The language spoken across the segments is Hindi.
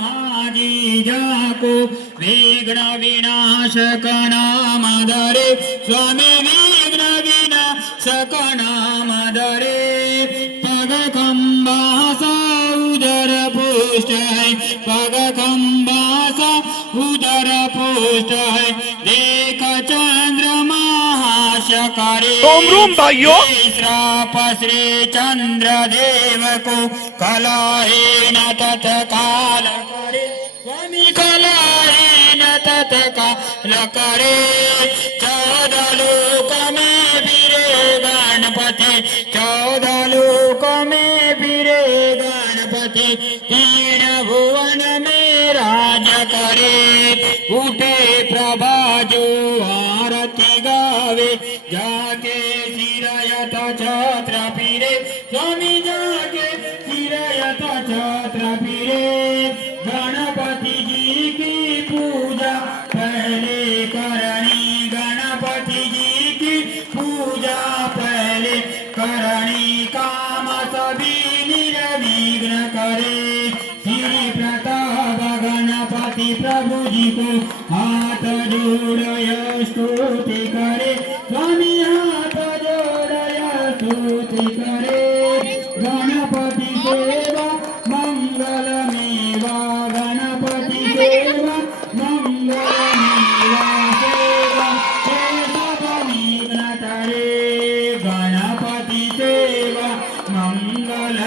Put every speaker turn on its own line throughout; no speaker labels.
ब्रह्मादि जाको विघ्न विनाशक नाम दरे स्वामी विघ्न विनाशक नाम दरे पग कंबासा उदर पुष्ट है पग कंबासा उदर पुष्ट। है
देव रोम भाइयों।
श्राप श्री चंद्र देव को कलाहीन काल करे। स्वामी कलाहीन काल करे। चौदह लोक में फिरे गणपति। चौदह लोक में फिरे गणपति। गावे जाके शिरयत छत्र फिरे स्वामी जाके शिरयत छत्र पीरे। गणपति जी की पूजा पहले करनी। गणपति जी की पूजा पहले करनी। काम सभी निर्विघ्न करे। हाथ जोड़य स्तुति करे स्वामी हाथ जोड़य स्तुति करे गणपति सेवा मंगल मेवा गणपति सेवा मंगल मेवा सेवा केशव विघ्न तरे गणपति सेवा मंगल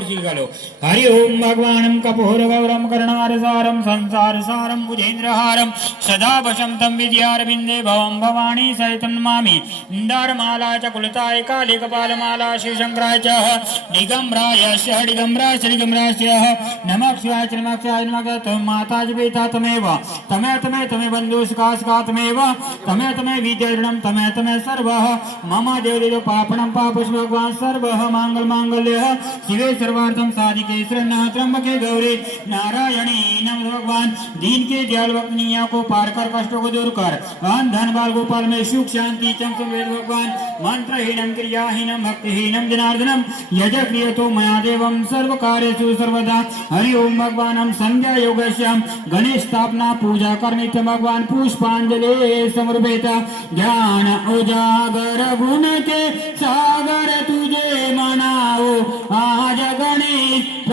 घालो हरि ओम भगवानं कपूर गौरम कर्णारसारं, संसारसारं भुजेन्द्रहारं सदा वशं विद्यारविन्दे भवं भवानी सहितं मामि। इन्दारमाला च कुलताय कालिकपालमाला शिवशङ्कराय च। दिगम्बराय च। दिगम्बराय श्रीगम्बराय नमः शिवाय च नमः त्वं माता च पिता तमेव तमे तमे तमे बन्धु, सुखा सुखा तमेव तमे तमे विद्याऋणं तमे तमे सर्वः। मम देवदेव पापणं पापश भगवान् सर्वः। माङ्गल, माङ्गल्यः। शिवे सर्वार्थं साधिके शरण्यः त्र्यंबके गौरी। नारायणी नम भगवान। दीन के दयाल भक्तिया को पार कर कष्टों को दूर कर। अन धन बाल गोपाल में सुख शांति चम वेद भगवान। मंत्रहीनम क्रियाहीनम भक्तिहीनम जनार्दनम। यज क्रियतो मया देवम सर्व कार्येषु सर्वदा। हरि ओम भगवान हम संध्या योगश्याम गणेश स्थापना पूजा करनित्य भगवान। पुष्पांजलि समर्पिता। ज्ञान उजागर गुण के सागर तुझे।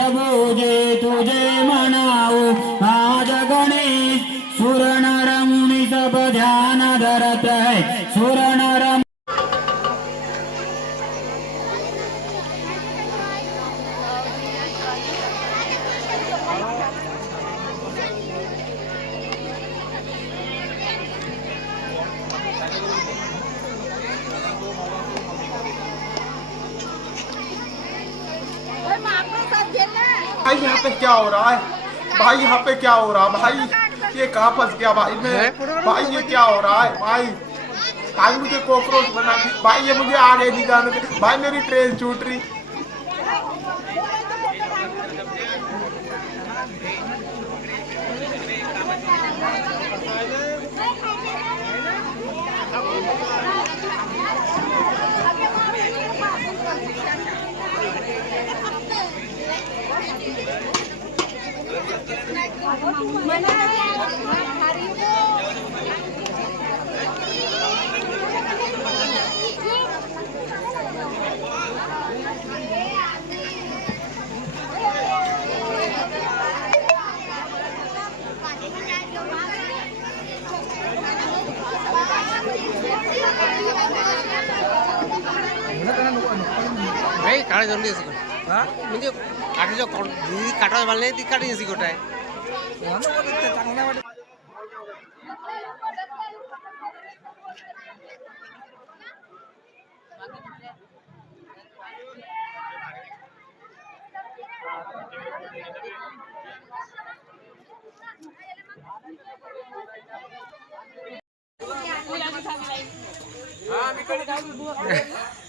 પ્રભુજે તુજે મનાવું. આજ ગણેશ સુર નર મુનિ સબ ધ્યાન ધરત હૈ સુર
भाई यहाँ पे क्या हो रहा है? भाई यहाँ पे क्या हो रहा है? भाई ये कहाँ फंस गया भाई? मैं भाई ये क्या हो रहा है? भाई भाई मुझे कॉकरोच बना दी भाई ये मुझे आगे नहीं जाने दे भाई मेरी ट्रेन छूट रही।
କାଳେ ଜଲ୍ଦି ଆସି ନିଜେ କାଟିଛ ଦିଦି କାଟ ବାଲି ଦି କାଟି
ଆସି ଗୋଟାଏ
আমি